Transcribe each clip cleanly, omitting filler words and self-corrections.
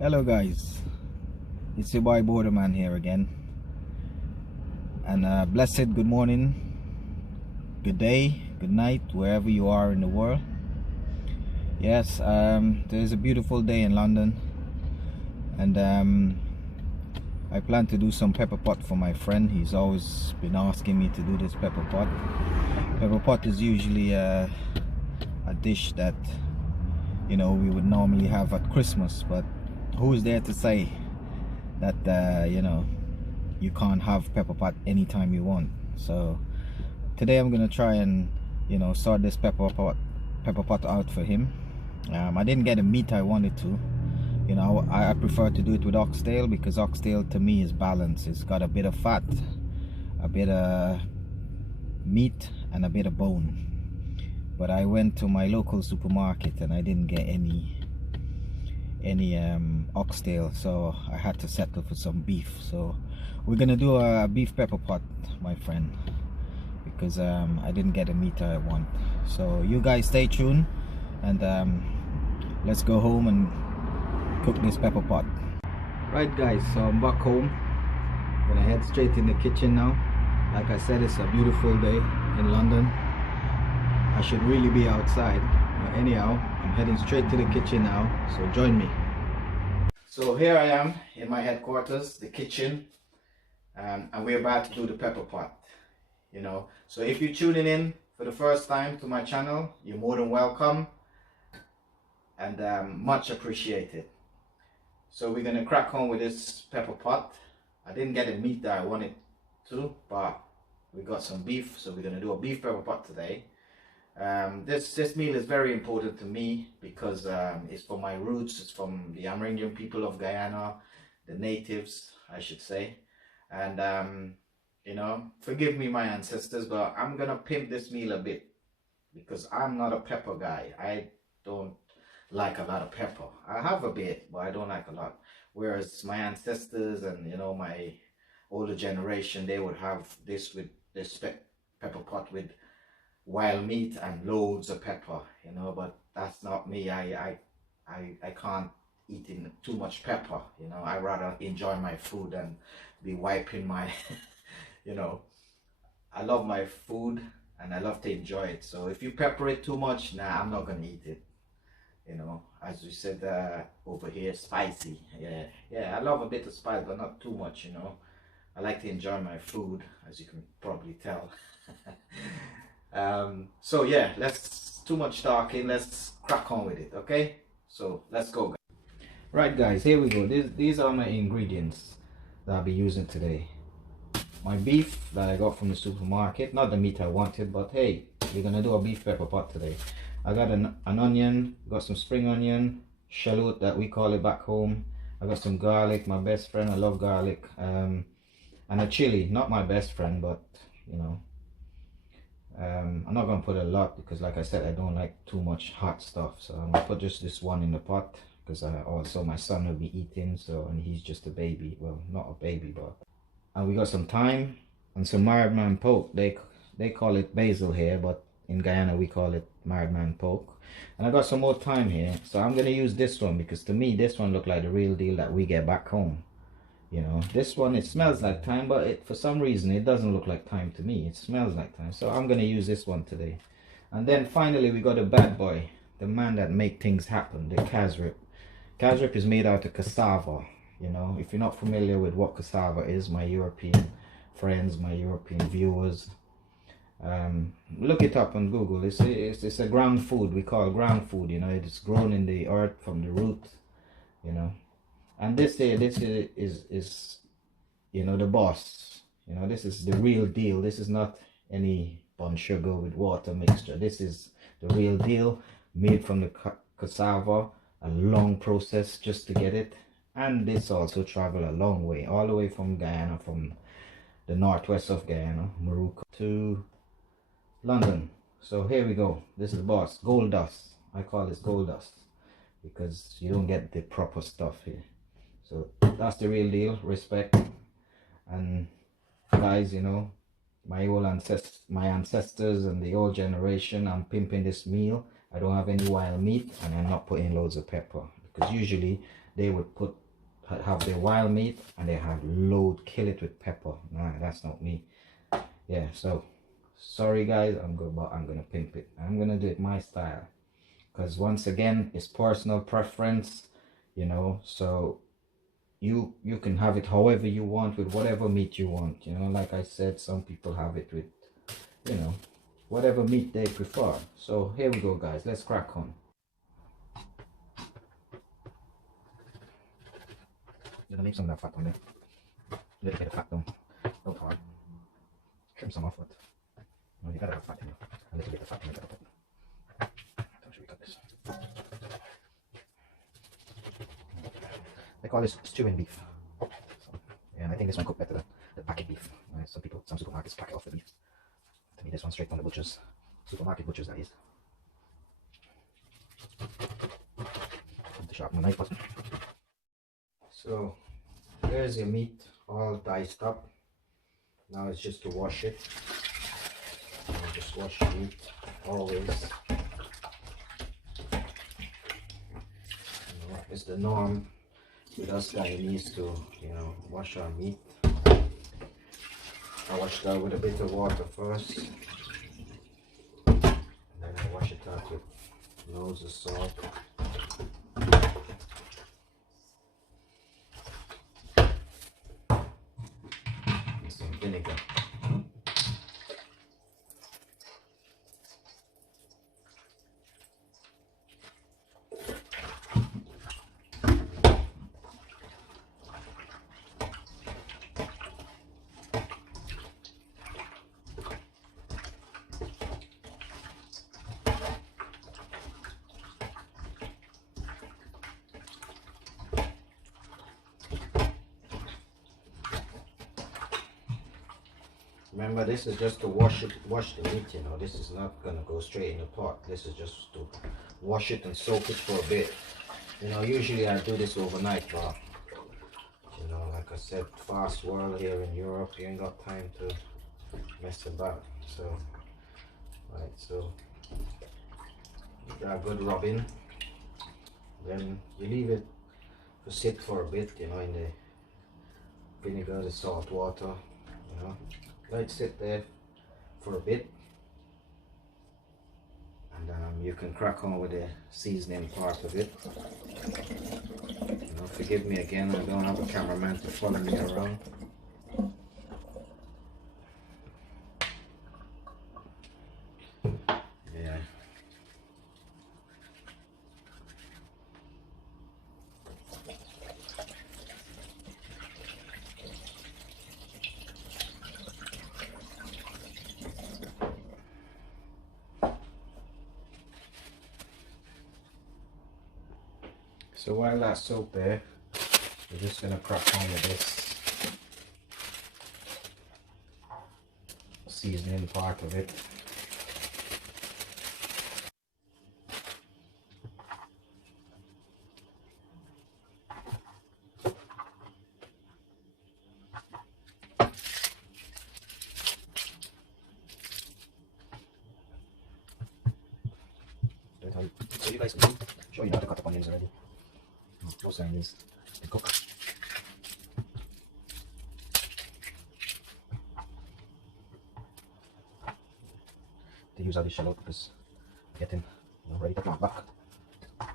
Hello guys, it's your boy Bourda Man here again, and blessed good morning, good day, good night, wherever you are in the world. Yes, there's a beautiful day in London, and I plan to do some pepper pot for my friend. He's always been asking me to do this pepper pot. Pepper pot is usually a dish that, you know, we would normally have at Christmas, but who's there to say that you know, you can't have pepper pot anytime you want? So today I'm gonna try and, you know, sort this pepper pot out for him. I didn't get the meat I wanted to. You know, I prefer to do it with oxtail because oxtail to me is balanced. It's got a bit of fat, a bit of meat, and a bit of bone. But I went to my local supermarket and I didn't get any oxtail, so I had to settle for some beef. So we're gonna do a beef pepper pot, my friend, because I didn't get the meat I want. So you guys stay tuned, and let's go home and cook this pepper pot. Right guys, so I'm back home. Gonna head straight in the kitchen now. Like I said, it's a beautiful day in London. I should really be outside, but anyhow, I'm heading straight to the kitchen now, so join me. So here I am in my headquarters, the kitchen, and we're about to do the pepper pot. You know, so if you're tuning in for the first time to my channel, you're more than welcome, and much appreciated. So we're gonna crack on with this pepper pot. I didn't get the meat that I wanted to, but we got some beef, so we're gonna do a beef pepper pot today. This meal is very important to me because it's from my roots. It's from the Amerindian people of Guyana, the natives, I should say. And you know, forgive me my ancestors, but I'm gonna pimp this meal a bit because I'm not a pepper guy. I don't like a lot of pepper. I have a bit, but I don't like a lot. Whereas my ancestors and, you know, my older generation, they would have this with this pepper pot with wild meat and loads of pepper, you know. But that's not me. I can't eat in too much pepper, you know. I rather enjoy my food and be wiping my you know, I love my food and I love to enjoy it. So if you pepper it too much, nah, I'm not gonna eat it, you know. As we said over here, spicy. Yeah, I love a bit of spice, but not too much, you know. I like to enjoy my food, as you can probably tell. So yeah, let's too much talking, let's crack on with it. Okay, so let's go guys. Right guys, here we go. These are my ingredients that I'll be using today. My beef that I got from the supermarket, not the meat I wanted, but hey, we're gonna do a beef pepper pot today. I got an onion, got some spring onion, shallot that we call it back home. I got some garlic, my best friend, I love garlic, and a chili, not my best friend, but you know, I'm not gonna put a lot because, like I said, I don't like too much hot stuff. So I'm gonna put just this one in the pot because also my son will be eating. So, and he's just a baby. Well, not a baby, but. And we got some thyme and some married man poke. They call it basil here, but in Guyana we call it married man poke. And I got some more thyme here, so I'm gonna use this one because to me this one looked like the real deal that we get back home. You know, this one, it smells like thyme, but it, for some reason, it doesn't look like thyme to me. It smells like thyme, so I'm gonna use this one today. And then finally, we got a bad boy, the man that make things happen, the Casreep. Casreep is made out of cassava. You know, if you're not familiar with what cassava is, my European friends, my European viewers, look it up on Google. It's a ground food. We call ground food. You know, it's grown in the earth from the root. You know. And this is, you know, the boss. You know, this is the real deal. This is not any bun sugar with water mixture. This is the real deal, made from the cassava. A long process just to get it. And this also travel a long way, all the way from Guyana, from the northwest of Guyana, Morocco, to London. So here we go. This is the boss. Gold dust. I call this gold dust because you don't get the proper stuff here. So that's the real deal. Respect. And guys, you know, my ancestors and the old generation, I'm pimping this meal. I don't have any wild meat and I'm not putting loads of pepper because usually they would have their wild meat and they have kill it with pepper. Nah, that's not me. Yeah, so sorry guys, I'm gonna pimp it. I'm gonna do it my style, because once again, it's personal preference, you know. So you can have it however you want, with whatever meat you want, you know. Like I said, some people have it with, you know, whatever meat they prefer. So here we go guys, let's crack on. Gonna leave some of that fat on there. A little bit of fat though. Don't hard. Trim some off it. No, you gotta have fat in there. A little bit of fat in there. How should we cut this? They call this stewing beef. So, yeah, and I think this one cooked better than the packet beef. Some supermarkets pack it off the beef. To me, this one straight from the butchers. Supermarket butchers, that is. To sharpen my knife button. So there's your meat all diced up. Now it's just to wash it. Just wash the meat always. You know, it's the norm with us Guyanese to, you know, wash our meat. I wash that with a bit of water first, and then I wash it out with loads of salt. And some vinegar. Remember, this is just to wash the meat, you know. This is not gonna go straight in the pot. This is just to wash it and soak it for a bit. You know, usually I do this overnight, but you know, like I said, fast world here in Europe, you ain't got time to mess about. So, right, so you got a good rubbing. Then you leave it to sit for a bit, you know, in the vinegar, the salt water, you know. Let it sit there for a bit, and you can crack on with the seasoning part of it. You know, forgive me again, I don't have a cameraman to follow me around. Yeah. So while that's soaked there, we're just going to crack on with this seasoning part of it. So you guys can show you how to cut up onions already. Those onions, they cook. They use all this shallot because getting, you know, ready to plant back. A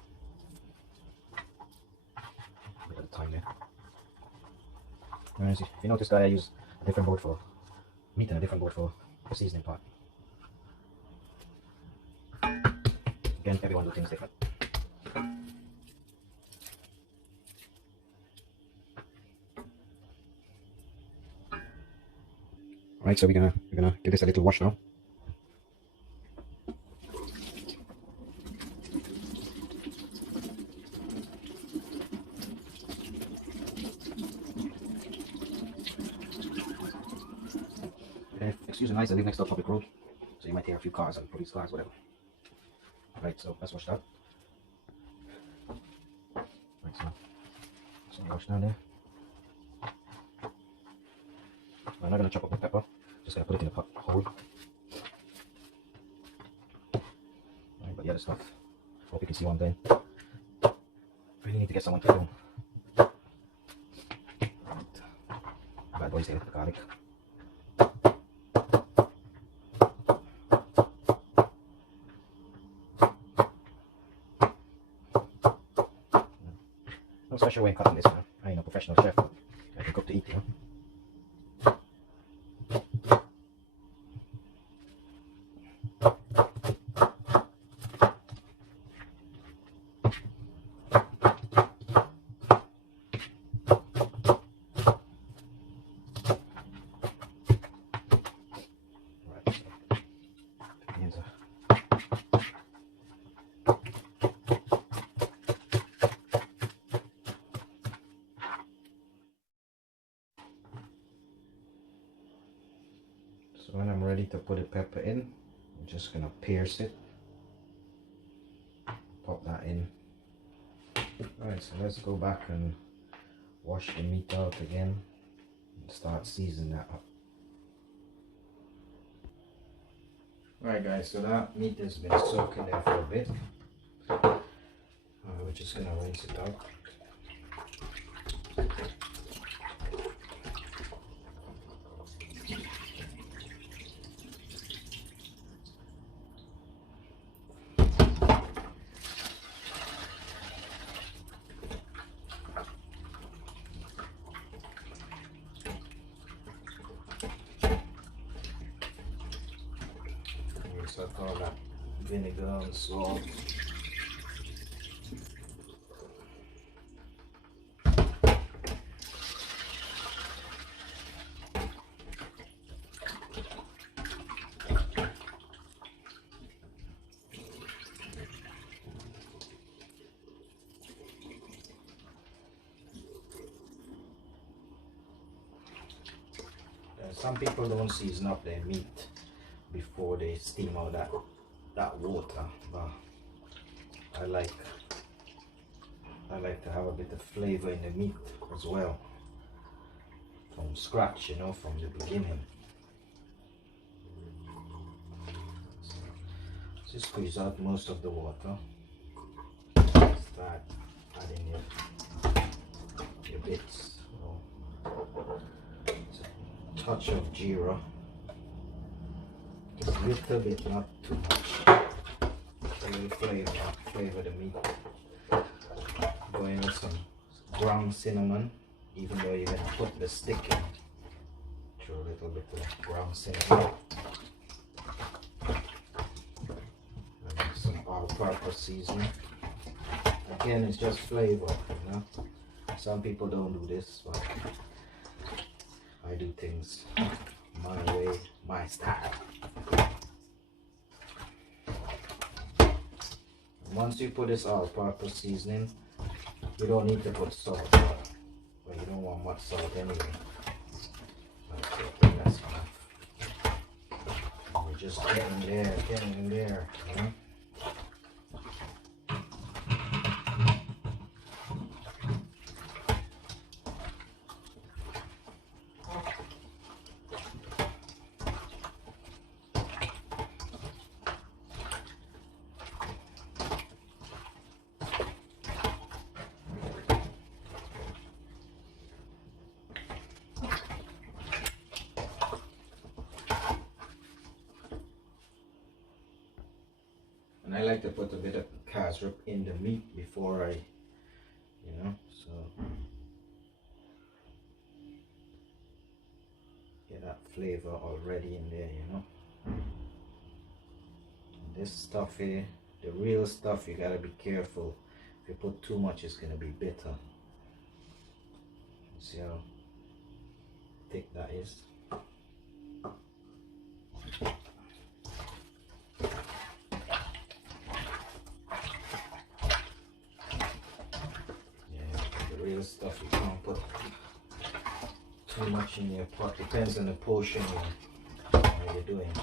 bit of the thyme there. If you notice that I use a different board for meat and a different board for the seasoning part. Again, everyone does things different. Right, so we're gonna give this a little wash now. Excuse the noise, I live next to a public road, so you might hear a few cars and police cars, whatever. Right, so let's wash that. Right, so wash down there. I'm not gonna chop up the pepper, just gonna put it in the pot whole. Right, but the other stuff, hope you can see what I'm doing. Really need to get someone to bad boys there with the garlic. No special way of cutting this, man. I ain't a professional chef. I can cook to eat, you know. So when I'm ready to put the pepper in, I'm just gonna pierce it, pop that in. Alright, so let's go back and wash the meat out again and start seasoning that up. Alright guys, so that meat has been soaking there for a bit. We're just gonna rinse it out. Suck all that vinegar and salt. Some people don't season up their meat before they steam out that water, but I like to have a bit of flavor in the meat as well from scratch, you know, from the beginning. So just squeeze out most of the water. Start adding your bits. So, touch of Geerah. Just a little bit, not too much. A little flavor the meat. Going with some ground cinnamon, even though you're gonna put the stick in. Throw a little bit of ground cinnamon. And some all-purpose seasoning. Again, it's just flavor, you know. Some people don't do this, but I do things my way, my style. Once you put this all-purpose seasoning, you don't need to put salt, but you don't want much salt anyway. Okay, that's enough. We're just getting in there, you know? And I like to put a bit of Casreep in the meat before I, you know, so get that flavor already in there, you know. And this stuff here, the real stuff, you gotta be careful. If you put too much, it's gonna be bitter. See how thick that is? Real stuff, you can't put too much in your pot. Depends on the portion you're doing.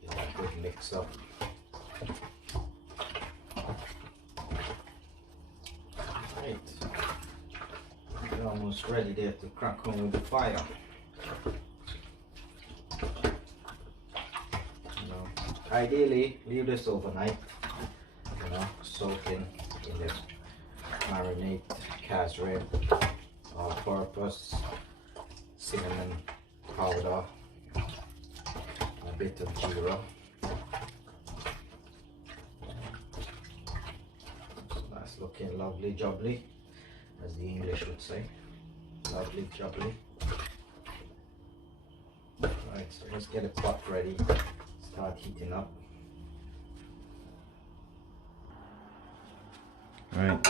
Get a good mix up. Right. Almost ready there to crack on with the fire. ideally leave this overnight, you know, soaking in the marinade, Casreep, all-purpose, cinnamon powder, a bit of Geerah. So that's looking lovely jubbly, as the English would say. Lovely jubbly. Right, so let's get a pot ready, start heating up. Right,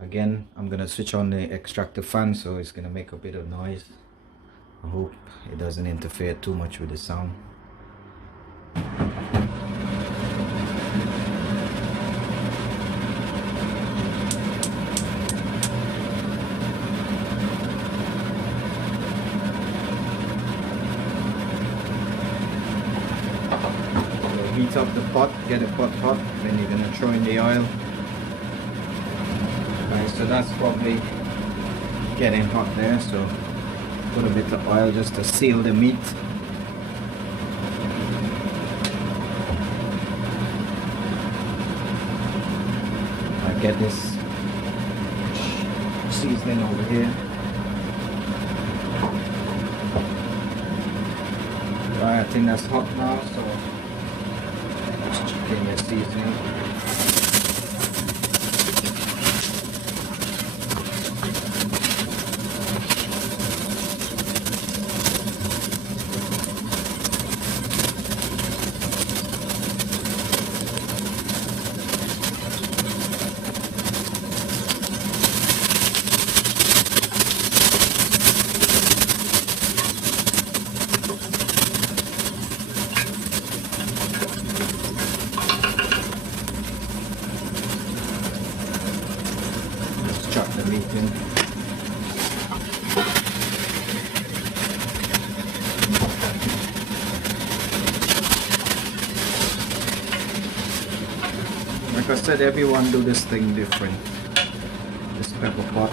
again I'm gonna switch on the extractor fan, so it's gonna make a bit of noise. I hope it doesn't interfere too much with the sound. Heat up the pot, get the pot hot, then you're gonna throw in the oil. Right, so that's probably getting hot there, so put a bit of oil just to seal the meat. I get this seasoning over here. Right, I think that's hot now, so chicken your seasoning. Chuck the meat in. Like I said, everyone do this thing different. This pepper pot.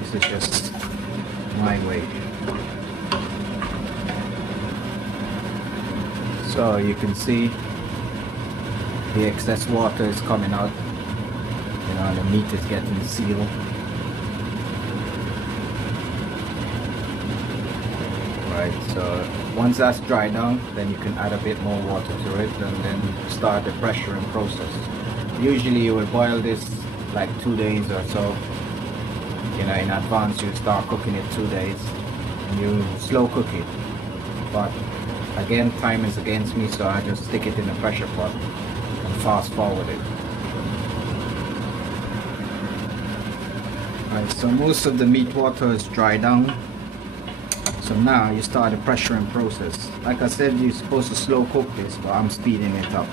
This is just my way. So you can see the excess water is coming out. You know, the meat is getting sealed. Right, so once that's dried down, then you can add a bit more water to it and then start the pressuring process. Usually you will boil this like 2 days or so. You know, in advance you start cooking it 2 days. And you slow cook it. But again, time is against me, so I just stick it in a pressure pot and fast forward it. Right, so most of the meat water is dried down. So now you start the pressuring process. Like I said, you're supposed to slow cook this, but I'm speeding it up.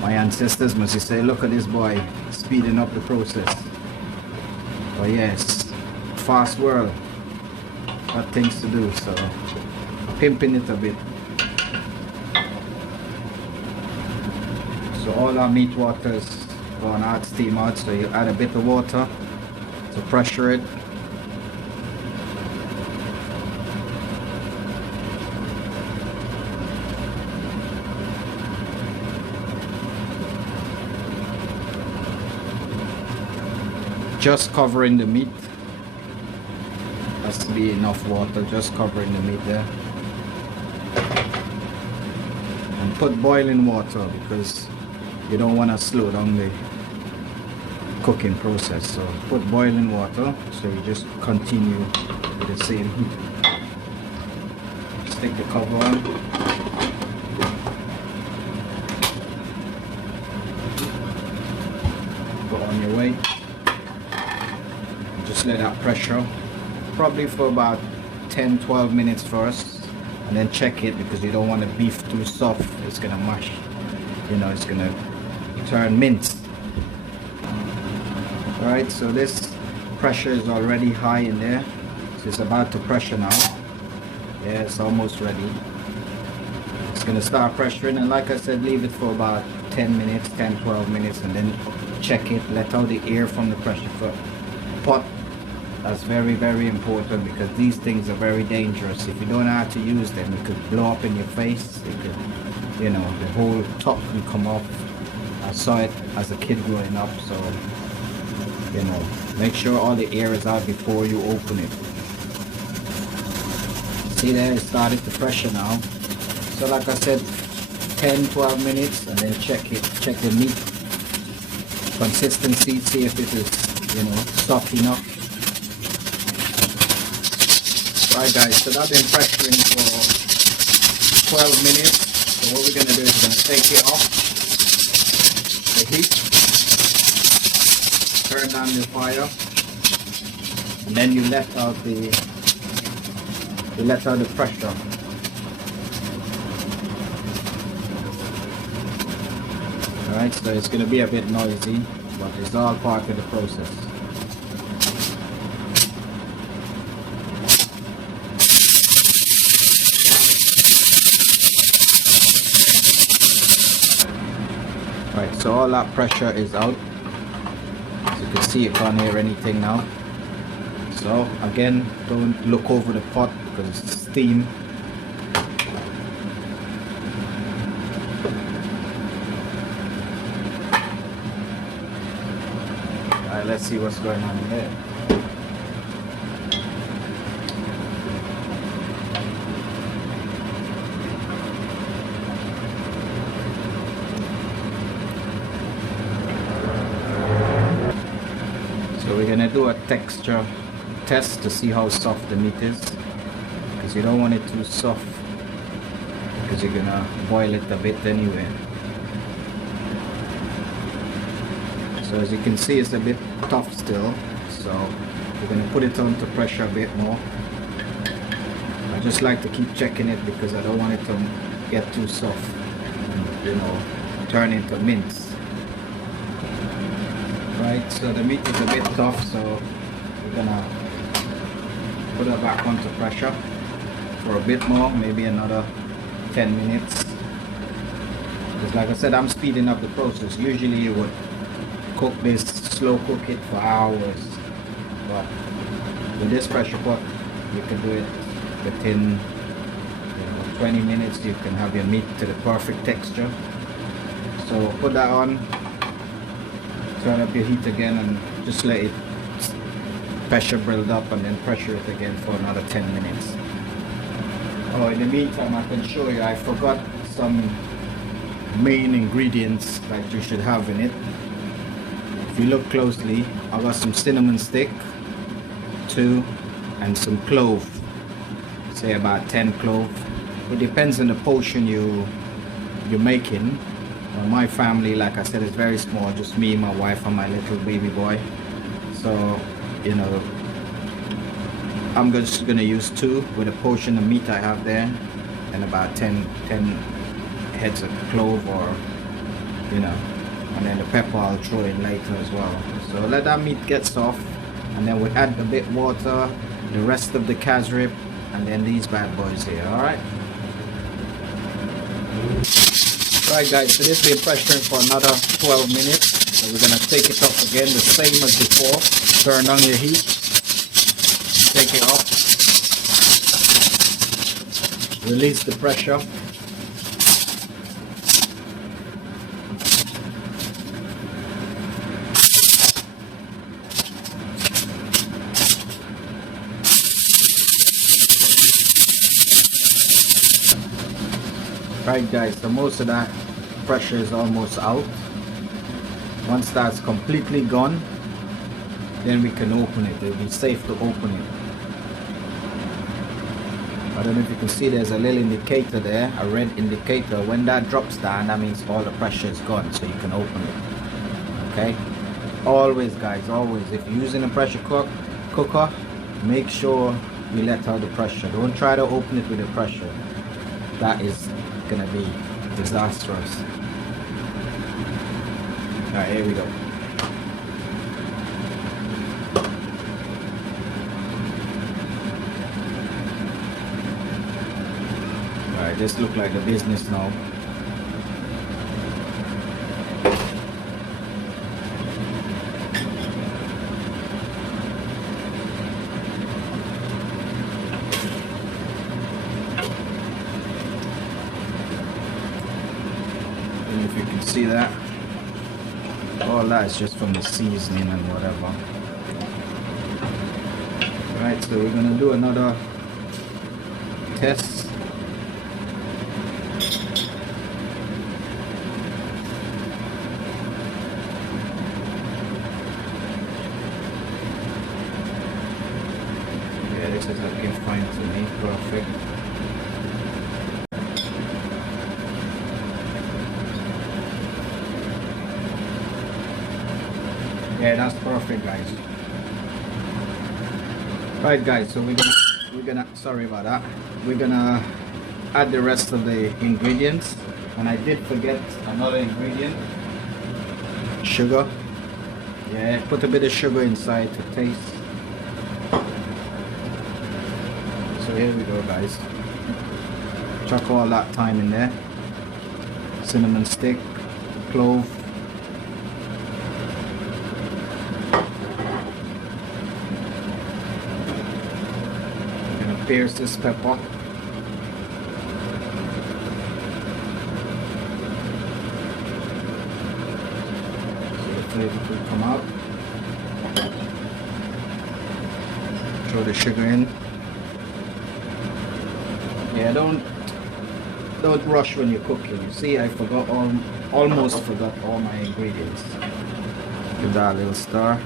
My ancestors must have said, look at this boy, speeding up the process. But yes, fast world, got things to do, so pimping it a bit. So all our meat water is going out, steam out, so you add a bit of water to pressure it. Just covering the meat. Has to be enough water, just covering the meat there. And put boiling water because you don't want to slow down the cooking process. So put boiling water, so you just continue with the same heat. Stick the cover on. Go on your way. Just let that pressure probably for about 10-12 minutes first, and then check it because you don't want the beef too soft. It's gonna mash, you know, it's gonna turn minced. Alright, so this pressure is already high in there, so it's about to pressure now. Yeah, it's almost ready. It's gonna start pressuring, and like I said, leave it for about 10 minutes, 10-12 minutes, and then check it, let out the air from the pressure pot. That's very, very important, because these things are very dangerous. If you don't know how to use them, it could blow up in your face. It could, you know, the whole top can come off. I saw it as a kid growing up, so, you know, make sure all the air is out before you open it. See there, it started to pressure now. So like I said, 10-12 minutes, and then check the meat consistency, see if it is, you know, soft enough. Right guys, so that's been pressuring for 12 minutes. So what we're going to do is we're going to take it off the heat, turn down the fire, and then you let out the pressure. Alright, so it's going to be a bit noisy, but it's all part of the process. Right, so all that pressure is out. As you can see, you can't hear anything now. So again, don't look over the pot because it's steam. Alright, let's see what's going on here. So we're gonna do a texture test to see how soft the meat is, because you don't want it too soft, because you're gonna boil it a bit anyway. So as you can see, it's a bit tough still, so we're gonna put it onto pressure a bit more. I just like to keep checking it because I don't want it to get too soft and, you know, turn into mince. Right, so the meat is a bit tough, so we're gonna put it back onto pressure for a bit more, maybe another 10 minutes. Because like I said, I'm speeding up the process. Usually you would cook this, slow cook it for hours, but with this pressure pot you can do it within 20 minutes. You can have your meat to the perfect texture. So put that on, turn up your heat again, and just let it pressure build up, and then pressure it again for another 10 minutes. Oh, in the meantime, I can show you, I forgot some main ingredients that you should have in it. If you look closely, I got some cinnamon stick, 2, and some clove, say about 10 clove. It depends on the portion you're making. My family, like I said, is very small, just me, my wife, and my little baby boy. So, you know, I'm just gonna use 2 with a portion of meat I have there, and about 10 heads of clove, or, you know, and then the pepper I'll throw in later as well. So let that meat get soft, and then we add a bit water, the rest of the casreep, and then these bad boys here. All right. Right guys, so this has been pressuring for another 12 minutes. So we're gonna take it off again, the same as before. Turn on your heat, take it off, release the pressure. Right guys, so most of that pressure is almost out. Once that's completely gone, then we can open it. It'll be safe to open it. I don't know if you can see, there's a little indicator there, a red indicator. When that drops down, that means all the pressure is gone, so you can open it. Okay? Always guys, always, if you're using a pressure cooker, make sure you let out the pressure. Don't try to open it with the pressure. That is gonna be disastrous. Alright, here we go. Alright, this looks like the business now. see that? All that is just from the seasoning and whatever. Right, so we're gonna do another test. Yeah, this is looking fine to me, perfect. Yeah, that's perfect, guys. Right, guys, so we're gonna sorry about that. We're gonna add the rest of the ingredients, and I did forget another ingredient, sugar. Yeah, put a bit of sugar inside to taste. So here we go, guys. Chuck all that thyme in there, cinnamon stick, clove. Pierce this pepper. So the flavor will come out. Throw the sugar in. Yeah, don't rush when you're cooking. You see, I forgot almost forgot all my ingredients. Give that a little stir.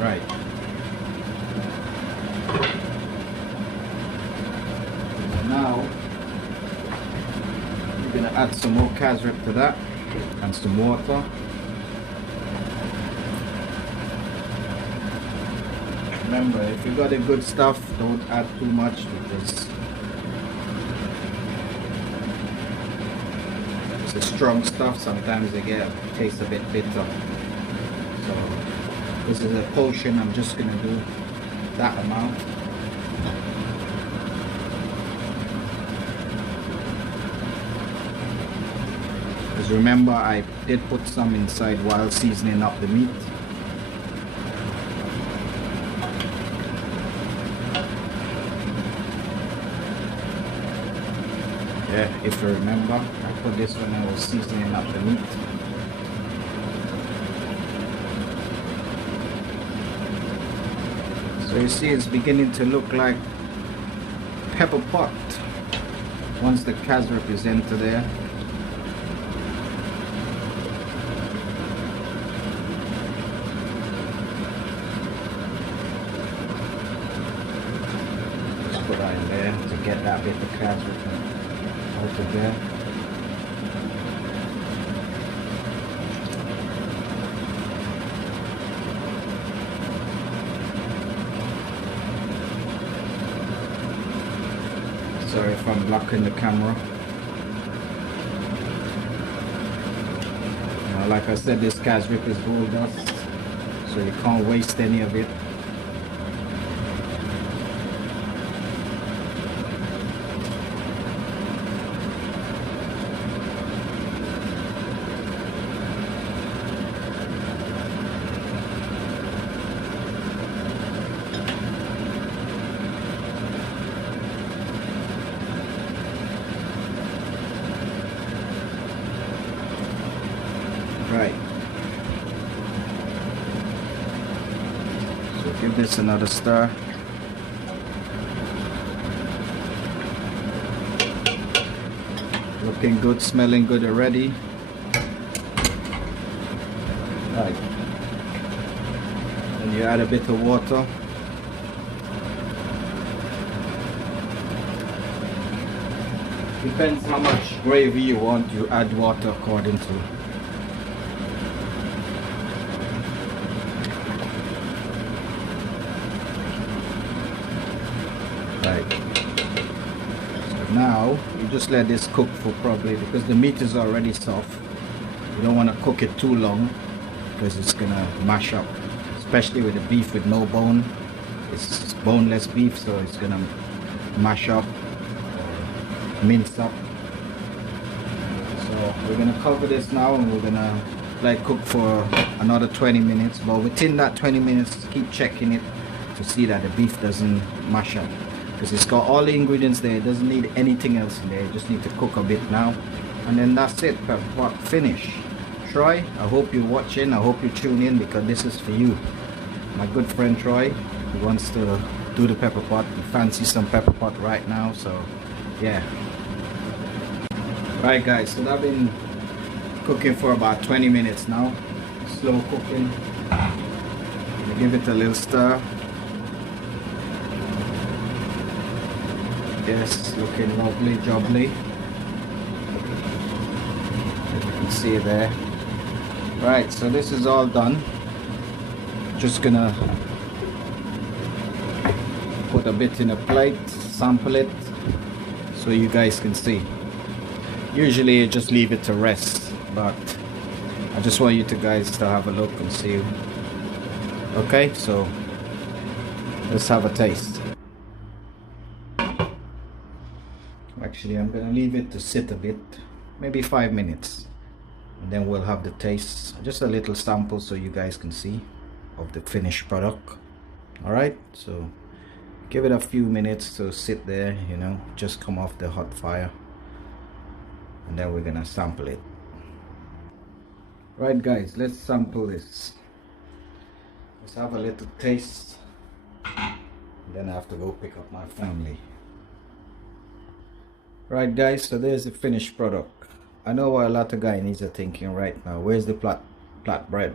Right. Now we're gonna add some more Casreep to that and some water. Remember, if you got the good stuff, don't add too much because it's the strong stuff. Sometimes they taste a bit bitter. So this is a potion. I'm just gonna do that amount. Because remember, I did put some inside while seasoning up the meat. Yeah, if you remember, I put this when I was seasoning up the meat. So you see, it's beginning to look like pepper pot once the Casreep is into there. Just put that in there to get that bit of Casreep out of there. Sorry if I'm blocking the camera. Like I said, this Casreep is gold dust, so you can't waste any of it. Right. So give this another stir. Looking good, smelling good already. Right. Then you add a bit of water. Depends how much gravy you want, you add water according to. Right. So now you just let this cook for probably, because the meat is already soft. You don't want to cook it too long because it's gonna mash up, especially with the beef with no bone. It's boneless beef, so it's gonna mash up. minced up. So we're gonna cover this now, and we're gonna like cook for another 20 minutes. But within that 20 minutes, keep checking it to see that the beef doesn't mash up, because it's got all the ingredients there. It doesn't need anything else in there. You just need to cook a bit now, and then that's it. Pepper pot finish. Troy, I hope you're watching. I hope you tune in, because this is for you. My good friend Troy, who wants to do the pepper pot. He fancies some pepper pot right now, so yeah. Right guys, so I've been cooking for about 20 minutes now. Slow cooking. Give it a little stir. Yes, looking lovely, jubbly. As you can see there. Right, so this is all done. Just gonna put a bit in a plate, sample it, so you guys can see. Usually I just leave it to rest, but I just want you guys to have a look and see. Okay, so let's have a taste. Actually, I'm gonna leave it to sit a bit, maybe 5 minutes, and then we'll have the taste. Just a little sample so you guys can see of the finished product. All right, so give it a few minutes to sit there, you know, just come off the hot fire, and then we're gonna sample it. Right guys, let's sample this. Let's have a little taste, and then I have to go pick up my family. Right guys, so there's the finished product. I know what a lot of Guyanese are thinking right now. Where's the plat bread?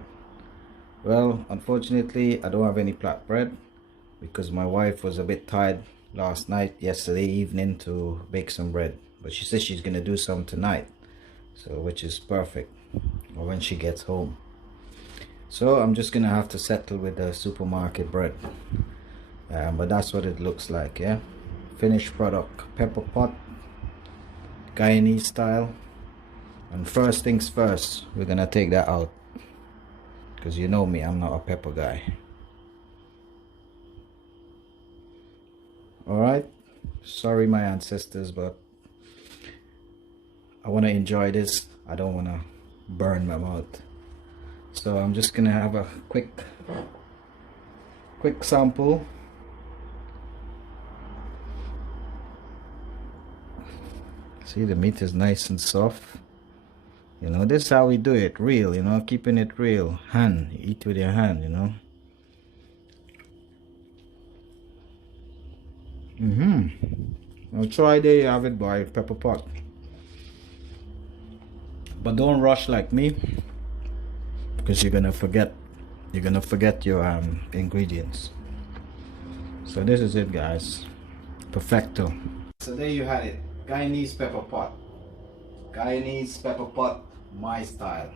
Well, unfortunately I don't have any plat bread, because my wife was a bit tired yesterday evening to bake some bread, but she says she's gonna do some tonight, so which is perfect, or when she gets home. So I'm just gonna have to settle with the supermarket bread, but that's what it looks like. Yeah, finished product, pepper pot, Guyanese style. And first things first, we're gonna take that out, because you know me, I'm not a pepper guy. Alright, sorry my ancestors, but I want to enjoy this. I don't want to burn my mouth. So I'm just gonna have a quick sample. See, the meat is nice and soft. You know, this is how we do it, real, you know, keeping it real. Hand, eat with your hand, you know. I'll try there, you have it, boy, pepper pot. But don't rush like me, because you're gonna forget your ingredients. So this is it guys, perfecto. So there you had it, Guyanese pepper pot. Guyanese pepper pot, my style.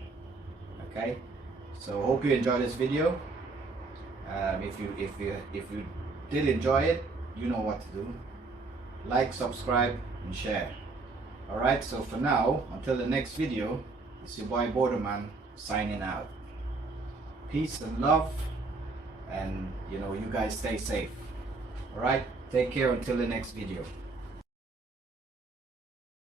Okay, so hope you enjoyed this video. If you did enjoy it, you know what to do. Like, subscribe, and share. Alright, so for now, until the next video, it's your boy Bourda Man signing out. Peace and love, and you know, you guys stay safe. Alright, take care until the next video.